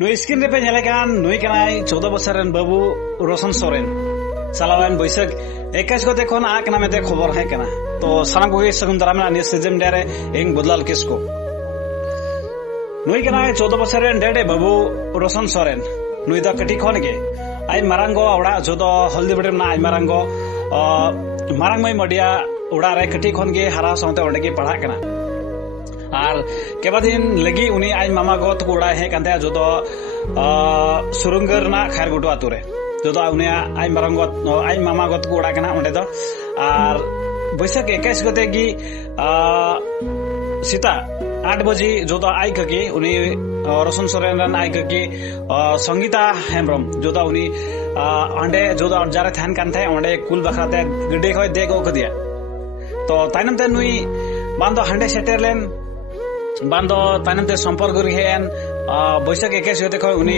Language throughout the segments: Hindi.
नुई स्क्रीन रे पे नेलेकान नुई कनाय 14 बछर रन बाबू रोशन सोरेन चलावन बैसाख 21 गते खन आ कना मेते खबर है कना तो सानाम को सगुन दरामना ने सिजम डारे एंग बदलाल किसको नुई कनाय 14 बछर रन डेडे बाबू रोशन सोरेन नुई दा कटी खन के आई मारांगो आवड़ा जोदो हल्दी बटे ना आई मारांगो मारांगमय मडिया उड़ा रे कटी खन के हरा साउते ओंडे के पढ़ा कना और केबादिन लगी उनी आई मामा गत को उड़ा है कांते जो सुरुंगर ना खैर गुटो आतुरे जो उनी आई मारंगत आई मामा गत को उड़ा कना ओंडे दो और बैसाख 21 गते की सीता 8 बजे जो आई ककी उनी रोशन सोरेन रन आई ककी संगीता हेम्ब्रम जो उनी अंडे जो जारे थान कांते ओंडे कुल बखराते गड्डे खय देखो कदिया तो ताइनम ते नुई बांदो हंडे सेटेरलेन बांदो ताइनते संपर्क हेन बैसाख 21 गते खय उनी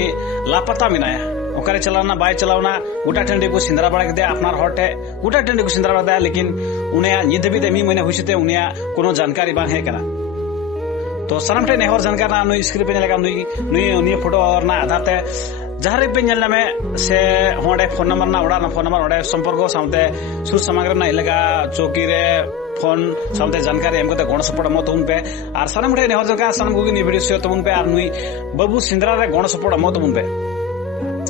लापता मिनाया ओकारे चलावना बाय चलावना गोटा टंडी को सिंदरा बड़ा दे अपनार हटे गोटा टंडी को सिंदरा बड़ा लेकिन उनिया निधबी दे मी मने हुइसते उनिया कोनो जानकारी बांग है करा तो सनमटे नेहर जानकार ना नुई स्क्रीन पे नेलेका नुई फोटो और ना आधार ते जहारे पे नेलना में से होंडे फोन नंबर ना उड़ा ना फोन नंबर ओडे संपर्क सामते सुर समग्र ना इलाका चौकी रे फोन सामते जानकारी हमको ते गण सपोर्ट मत उन पे और सनम उठे नेहर जानकार सनम को नि वीडियो से तुम पे और नुई बाबू सिंदरा रे गण सपोर्ट मत उन पे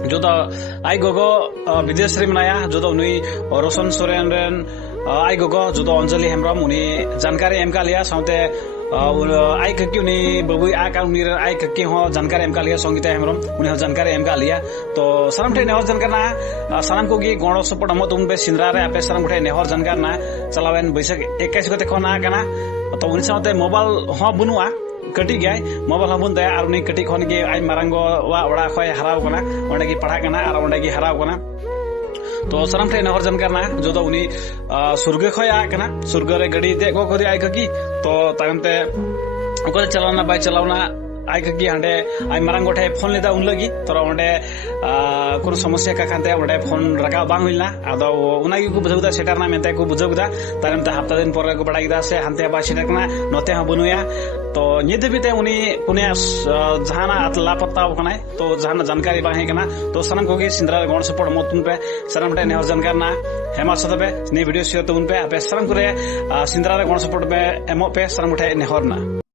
जो आई गोगो विदेश रे मनाया जो नुई रोशन सोरेन रेन आई गोगो जो अंजलि हेम्ब्रम उनी जानकारी एमका लिया सामते आई कक्की उनी बाबू आका उनी आई कक्की हो जानकारी एमका लिया संगीता हेम्ब्रम उनी हो जानकारी एमका लिया तो सनम उठे नेहर जानकार ना सनम को की गण सपोर्ट मत उन पे सिंदरा रे आपे सनम उठे नेहर जानकार ना चलावेन बैसाख 21 गते खना कना तो उनी सामते मोबाइल हो बुनुआ कटी गया मोबाइल हम बुनते और उनी कटी खन के आई मारंगो वा ओड़ा खय हराव कना ओंडे की पढ़ा कना और ओंडे की हराव कना तो सनम ठे नहर जानकार ना जो उनी सुर्ग खय आ कना सुर्ग रे गड़ी दे को करी आई ककी तो तायनते ओको चलावना बाय चलावना आई ककी हांडे आई मारंगो ठे फोन लेदा उन लगी तो ओंडे कोनो समस्या का खानते ओंडे फोन रका बांग होइना आदो उनागी को बुझौदा सेटर ना मेते को बुझौदा तायनते हफ्ता दिन पर को बडागिदा से हानते बा सेटकना नते हा बनुया तो निधबिते उनी पुने जहाना लापत्ता कना तो जहाना जानकारी बाहे कना तो सनम को की सिंदरा गण सपोर्ट मतुन पे सनम पे नेहर जानकार ना हेमा सतबे ने वीडियो शेयर तुन पे आपे सनम करे सिंदरा गण सपोर्ट पे एमो पे सनम उठे नेहर ना।